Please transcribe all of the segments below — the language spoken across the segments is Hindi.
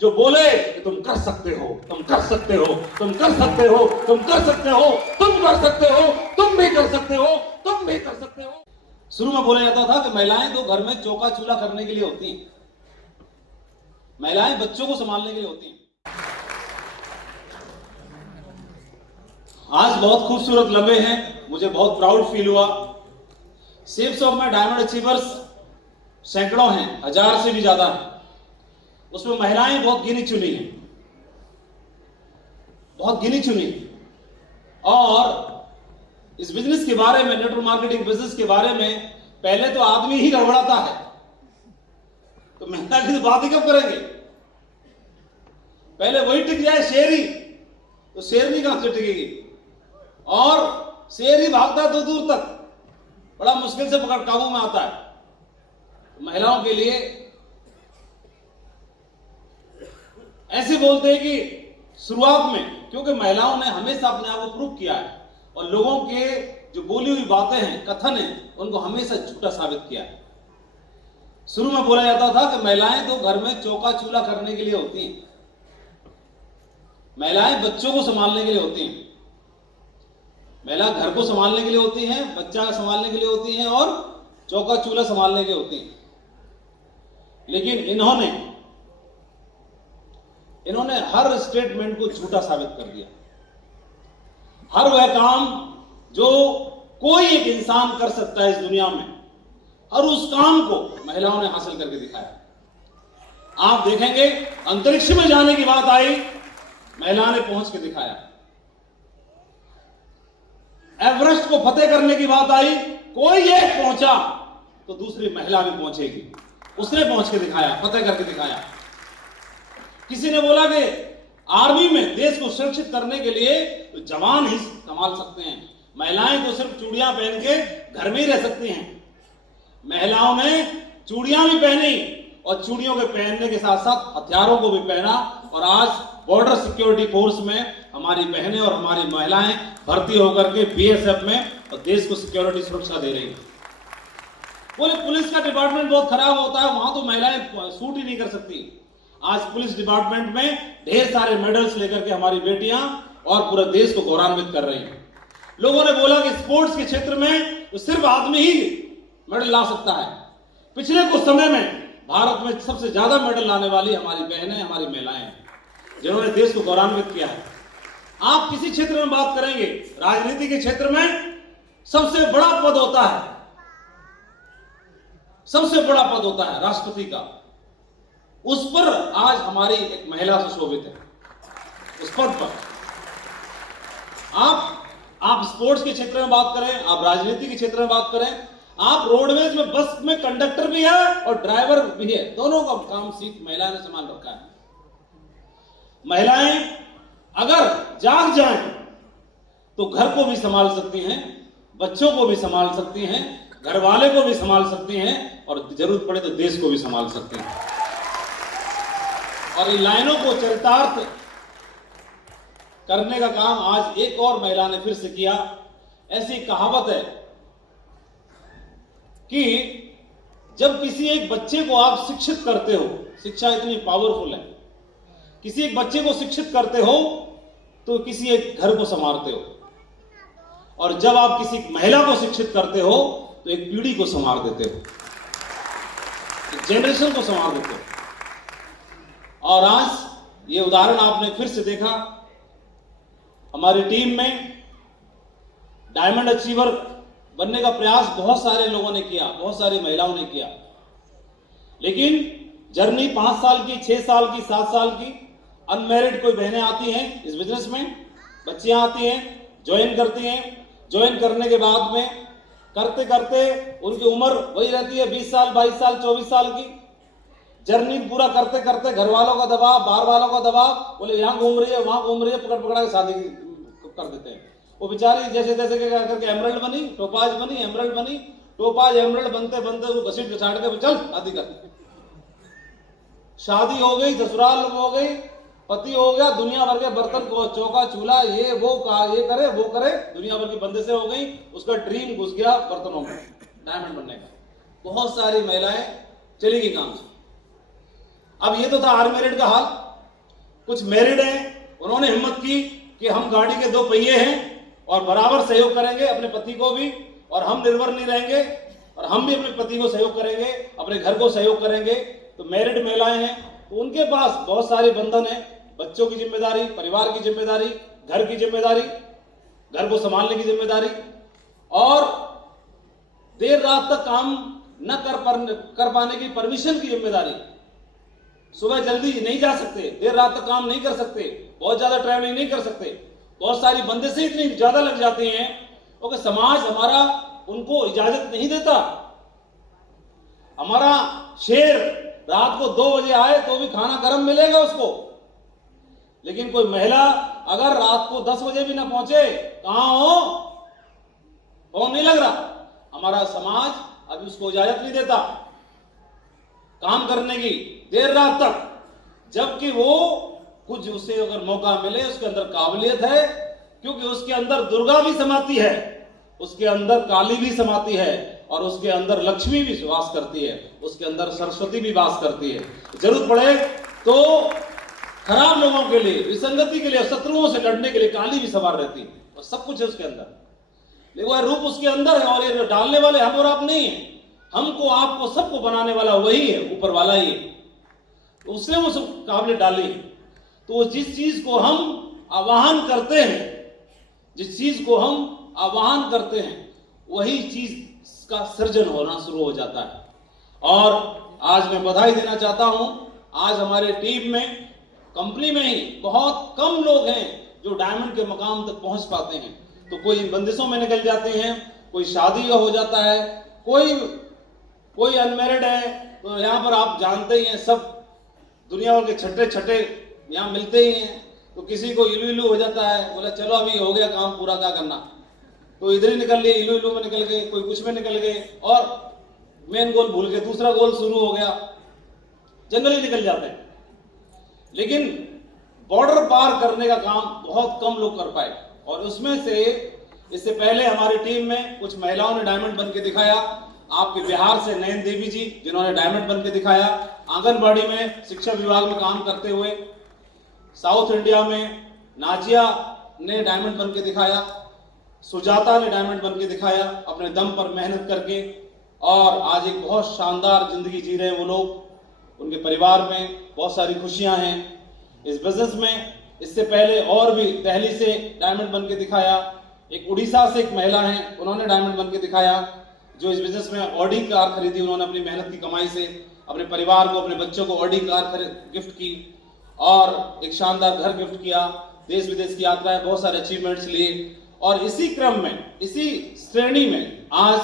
जो बोले कि तुम कर सकते हो, तुम कर सकते हो, तुम कर सकते हो, तुम कर सकते हो, तुम कर सकते हो, तुम भी कर सकते हो, तुम भी कर सकते हो। शुरू में बोला जाता था कि महिलाएं तो घर में चौका चूल्हा करने के लिए होती हैं, महिलाएं बच्चों को संभालने के लिए होती हैं। आज बहुत खूबसूरत लम्हे हैं, मुझे बहुत प्राउड फील हुआ। सेफ्स ऑफ में डायमंड अचीवर्स सैकड़ों हैं, 1000 से भी ज्यादा है। उसमें महिलाएं बहुत गिनी चुनी हैं, बहुत गिनी चुनी। और इस बिजनेस के बारे में, नेटवर्क मार्केटिंग बिजनेस के बारे में पहले तो आदमी ही गड़बड़ाता है, तो महिला की बात ही कब करेंगे। पहले वही टिक जाए शेर ही, तो शेरनी कहां से टिकेगी। और शेर ही भागता है तो दूर तक, बड़ा मुश्किल से पकड़ काबू में आता है। तो महिलाओं के लिए ऐसे बोलते हैं कि शुरुआत में, क्योंकि महिलाओं ने हमेशा अपने आप को प्रूव किया है और लोगों के जो बोली हुई बातें हैं, कथन हैं, उनको हमेशा झूठा साबित किया है। शुरू में बोला जाता था कि महिलाएं तो घर में चौका चूल्हा करने के लिए होती हैं, महिलाएं बच्चों को संभालने के लिए होती हैं। महिला घर को संभालने के लिए होती हैं, बच्चा संभालने के लिए होती हैं और चौका चूल्हा संभालने के लिए होती हैं। लेकिन इन्होंने हर स्टेटमेंट को झूठा साबित कर दिया। हर वह काम जो कोई एक इंसान कर सकता है इस दुनिया में, और उस काम को महिलाओं ने हासिल करके दिखाया। आप देखेंगे अंतरिक्ष में जाने की बात आई, महिला ने पहुंच के दिखाया। एवरेस्ट को फतेह करने की बात आई, कोई एक पहुंचा तो दूसरी महिला भी पहुंचेगी, उसने पहुंच के दिखाया, फतेह करके दिखाया। किसी ने बोला कि आर्मी में देश को सुरक्षित करने के लिए तो जवान ही संभाल सकते हैं, महिलाएं तो सिर्फ चूड़ियां पहन के घर में ही रह सकती हैं। महिलाओं ने चूड़ियां भी पहनी और चूड़ियों के पहनने के साथ साथ हथियारों को भी पहना, और आज बॉर्डर सिक्योरिटी फोर्स में हमारी बहनें और हमारी महिलाएं भर्ती होकर के बीएसएफ में और देश को सिक्योरिटी सुरक्षा दे रही हैं। बोले पुलिस का डिपार्टमेंट बहुत खराब होता है, वहां तो महिलाएं सूट ही नहीं कर सकती। आज पुलिस डिपार्टमेंट में ढेर सारे मेडल्स लेकर के हमारी बेटियां और पूरे देश को गौरवान्वित कर रही हैं। लोगों ने बोला कि स्पोर्ट्स के क्षेत्र में तो सिर्फ आदमी ही मेडल ला सकता है। पिछले कुछ समय में भारत में सबसे ज्यादा मेडल लाने वाली हमारी बहनें, हमारी महिलाएं हैं, जिन्होंने देश को गौरवान्वित किया है। आप किसी क्षेत्र में बात करेंगे, राजनीति के क्षेत्र में सबसे बड़ा पद होता है, सबसे बड़ा पद होता है राष्ट्रपति का, उस पर आज हमारी एक महिला सुशोभित है, उस पद पर। आप स्पोर्ट्स के क्षेत्र में बात करें, आप राजनीति के क्षेत्र में बात करें, आप रोडवेज में बस में कंडक्टर भी है और ड्राइवर भी है, दोनों का काम सीट महिला ने संभाल रखा है। महिलाएं अगर जाग जाएं तो घर को भी संभाल सकती हैं, बच्चों को भी संभाल सकती हैं, घर वाले को भी संभाल सकती हैं और जरूरत पड़े तो देश को भी संभाल सकती हैं। और इन लाइनों को चरितार्थ करने का काम आज एक और महिला ने फिर से किया। ऐसी कहावत है कि जब किसी एक बच्चे को आप शिक्षित करते हो, शिक्षा इतनी पावरफुल है, किसी एक बच्चे को शिक्षित करते हो तो किसी एक घर को संभालते हो, और जब आप किसी महिला को शिक्षित करते हो तो एक पीढ़ी को संभाल देते हो, एक जनरेशन को संभाल देते हो। और आज ये उदाहरण आपने फिर से देखा, हमारी टीम में डायमंड अचीवर बनने का प्रयास बहुत सारे लोगों ने किया, बहुत सारी महिलाओं ने किया, लेकिन जर्नी 5 साल की, 6 साल की, 7 साल की, अनमैरिड कोई बहनें आती हैं इस बिजनेस में, बच्चियां आती हैं, ज्वाइन करती हैं, ज्वाइन करने के बाद में करते करते उनकी उम्र वही रहती है 20 साल, 22 साल, 24 साल की। जर्नी पूरा करते करते घर वालों का दबाव, बाहर वालों का दबाव, बोले यहाँ घूम रही है, वहां घूम रही है, पकड़ पकड़ा के शादी कर देते हैं। वो बेचारी जैसे जैसे करके एमरल्ड बनी, टोपाज बनी, एमरल्ड बनी, टोपाज एमरल्ड बनते बनते वो घसीट घसाट के चल शादी कर। शादी हो गई, ससुराल हो गई, पति हो गया, दुनिया भर के बर्तन को चौका चूल्हा ये वो का ये करे वो करे, दुनिया भर की बंदिशें हो गई, उसका ड्रीम घुस गया बर्तनों में डायमंड बनने का। बहुत सारी महिलाएं चली गई काम से। अब ये तो था अनमैरिड का हाल, कुछ मैरिड हैं, उन्होंने हिम्मत की कि हम गाड़ी के दो पहिए हैं और बराबर सहयोग करेंगे अपने पति को भी, और हम निर्भर नहीं रहेंगे और हम भी अपने पति को सहयोग करेंगे, अपने घर को सहयोग करेंगे। तो मैरिड महिलाएं हैं तो उनके पास बहुत सारे बंधन है, बच्चों की जिम्मेदारी, परिवार की जिम्मेदारी, घर की जिम्मेदारी, घर को संभालने की जिम्मेदारी, और देर रात तक काम न कर पाने की परमिशन की जिम्मेदारी। सुबह जल्दी नहीं जा सकते, देर रात तक काम नहीं कर सकते, बहुत ज्यादा ट्रैवलिंग नहीं कर सकते, बहुत सारी बंदिशें इतनी ज्यादा लग जाती हैं क्योंकि समाज हमारा उनको इजाजत नहीं देता। हमारा शेर रात को 2 बजे आए तो भी खाना गर्म मिलेगा उसको, लेकिन कोई महिला अगर रात को 10 बजे भी ना पहुंचे, कहां हो, फोन नहीं लग रहा। हमारा समाज अभी उसको इजाजत नहीं देता काम करने की देर रात तक, जबकि वो कुछ उसे अगर मौका मिले, उसके अंदर काबिलियत है, क्योंकि उसके अंदर दुर्गा भी समाती है, उसके अंदर काली भी समाती है, और उसके अंदर लक्ष्मी भी वास करती है, उसके अंदर सरस्वती भी वास करती है। जरूरत पड़े तो खराब लोगों के लिए, विसंगति के लिए, शत्रुओं से लड़ने के लिए काली भी सवार रहती है, और सब कुछ है उसके अंदर। लेकिन वह रूप उसके अंदर है, और ये डालने वाले हम और आप नहीं है। हमको, आपको, सबको बनाने वाला वही है, ऊपर वाला ही है, तो उसने वो सब काबिलियत डाली। तो जिस चीज को हम आवाहन करते हैं, जिस चीज को हम आवाहन करते हैं, वही चीज का सृजन होना शुरू हो जाता है। और आज मैं बधाई देना चाहता हूं, आज हमारे टीम में, कंपनी में ही बहुत कम लोग हैं जो डायमंड के मकाम तक पहुंच पाते हैं। तो कोई बंदिशों में निकल जाते हैं, कोई शादी का हो जाता है, कोई अनमैरिड है। तो यहाँ पर आप जानते ही हैं, सब दुनिया के छठे छठे यहाँ मिलते ही हैं। तो किसी को इलू इलू हो जाता है, बोला चलो अभी हो गया काम पूरा, क्या करना, तो इधर ही निकल लिए, इलू इलू में निकल गए, कोई कुछ में निकल गए, और मेन गोल भूल के दूसरा गोल शुरू हो गया, जनरली निकल जाते हैं। लेकिन बॉर्डर पार करने का काम बहुत कम लोग कर पाए, और उसमें से इससे पहले हमारी टीम में कुछ महिलाओं ने डायमंड बन के दिखाया। आपके बिहार से नयन देवी जी, जिन्होंने डायमंड बन के दिखाया, आंगनबाड़ी में शिक्षा विभाग में काम करते हुए। साउथ इंडिया में नाजिया ने डायमंड बन के दिखाया, सुजाता ने डायमंड बन के दिखाया अपने दम पर मेहनत करके, और आज एक बहुत शानदार जिंदगी जी रहे हैं वो लोग। उनके परिवार में बहुत सारी खुशियां हैं इस बिजनेस में। इससे पहले और भी दिल्ली से डायमंड बन के दिखाया, एक उड़ीसा से एक महिला है, उन्होंने डायमंड बन के दिखाया, जो इस बिजनेस में ऑडी कार खरीदी उन्होंने अपनी मेहनत की कमाई से, अपने परिवार को, अपने बच्चों को ऑडी कार गिफ्ट की, और एक शानदार घर गिफ्ट किया, देश विदेश की यात्राएं, बहुत सारे अचीवमेंट्स लिए। और इसी क्रम में, इसी श्रेणी में आज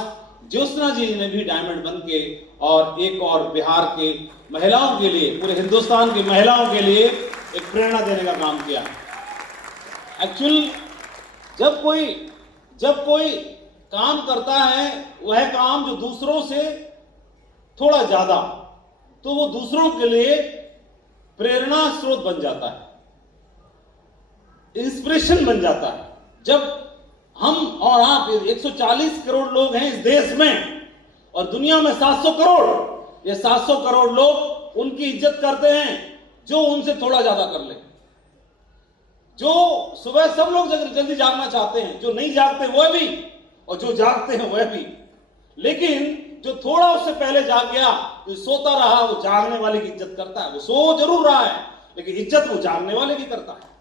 ज्योत्सना जी ने भी डायमंड बन के, और एक और बिहार के महिलाओं के लिए, पूरे हिंदुस्तान की महिलाओं के लिए एक प्रेरणा देने का काम किया। एक्चुअल जब कोई काम करता है, वह काम जो दूसरों से थोड़ा ज्यादा, तो वो दूसरों के लिए प्रेरणा स्रोत बन जाता है, इंस्पिरेशन बन जाता है। जब हम और आप 140 करोड़ लोग हैं इस देश में, और दुनिया में 700 करोड़, ये 700 करोड़ लोग उनकी इज्जत करते हैं जो उनसे थोड़ा ज्यादा कर ले। जो सुबह सब लोग जल्दी जागना चाहते हैं, जो नहीं जागते वह भी, और जो जागते हैं वह भी। लेकिन जो थोड़ा उससे पहले जाग गया, जो सोता रहा, वो जागने वाले की इज्जत करता है। वो सो जरूर रहा है, लेकिन इज्जत वो जागने वाले की करता है।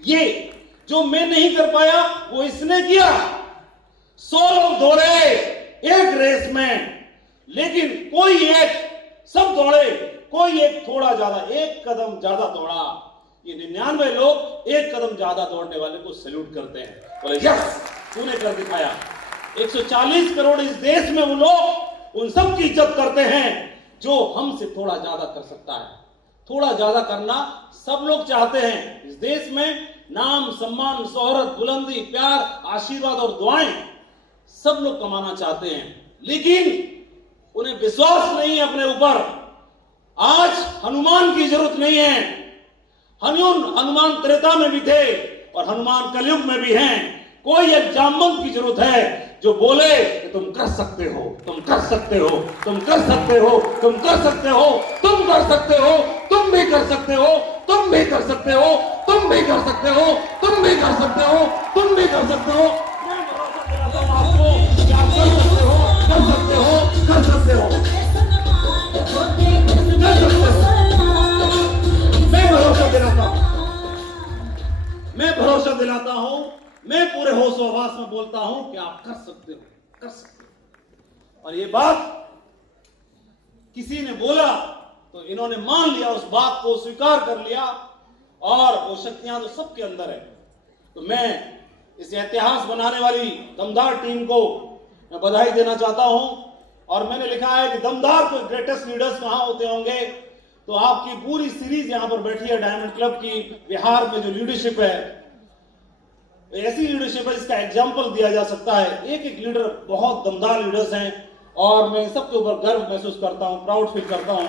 ये जो मैं नहीं कर पाया वो इसने किया। 100 लोग दौड़े एक रेस में, लेकिन कोई एक, सब दौड़े, कोई एक थोड़ा ज्यादा, एक कदम ज्यादा दौड़ा। ये 99 लोग एक कदम ज्यादा दौड़ने वाले को सैल्यूट करते हैं, बोले यस तूने कर दिखाया। 140 करोड़ इस देश में वो लोग उन सब की इज्जत करते हैं जो हमसे थोड़ा ज्यादा कर सकता है। थोड़ा ज्यादा करना सब लोग चाहते हैं इस देश में। नाम, सम्मान, शोहरत, बुलंदी, प्यार, आशीर्वाद और दुआएं सब लोग कमाना चाहते हैं, लेकिन उन्हें विश्वास नहीं है अपने ऊपर। आज हनुमान की जरूरत नहीं है। हनुमान त्रेता में भी थे और हनुमान कलयुग में भी हैं। कोई एक जामवंत की जरूरत है जो बोले कि तुम कर सकते हो, तुम कर सकते हो, तुम कर सकते हो, तुम कर सकते हो, तुम कर सकते हो, तुम भी कर सकते हो, तुम भी कर सकते हो, तुम भी कर सकते हो, तुम भी कर सकते हो, तुम भी कर सकते हो। मैं भरोसा दिलाता हूं आपको कि आप कर सकते हो, कर सकते हो, कर सकते हो, कर सकते हो। मैं भरोसा दिलाता हूं, मैं भरोसा दिलाता हूं, मैं पूरे होश व हवास में बोलता हूं कि आप कर सकते हो, कर सकते हो। और ये बात किसी ने बोला तो इन्होंने मान लिया, उस बात को स्वीकार कर लिया, और वो शक्तियां तो सबके अंदर है। तो मैं इस इतिहास बनाने वाली दमदार टीम को मैं बधाई देना चाहता हूं। और मैंने लिखा है कि दमदार को ग्रेटेस्ट लीडर्स कहां होते होंगे, तो आपकी पूरी सीरीज यहां पर बैठी है डायमंड क्लब की। बिहार में जो लीडरशिप है, ऐसी लीडरशिप है जिसका एग्जाम्पल दिया जा सकता है। एक एक लीडर बहुत दमदार लीडर्स हैं, और मैं सबके ऊपर गर्व महसूस करता हूं, प्राउड फील करता हूं।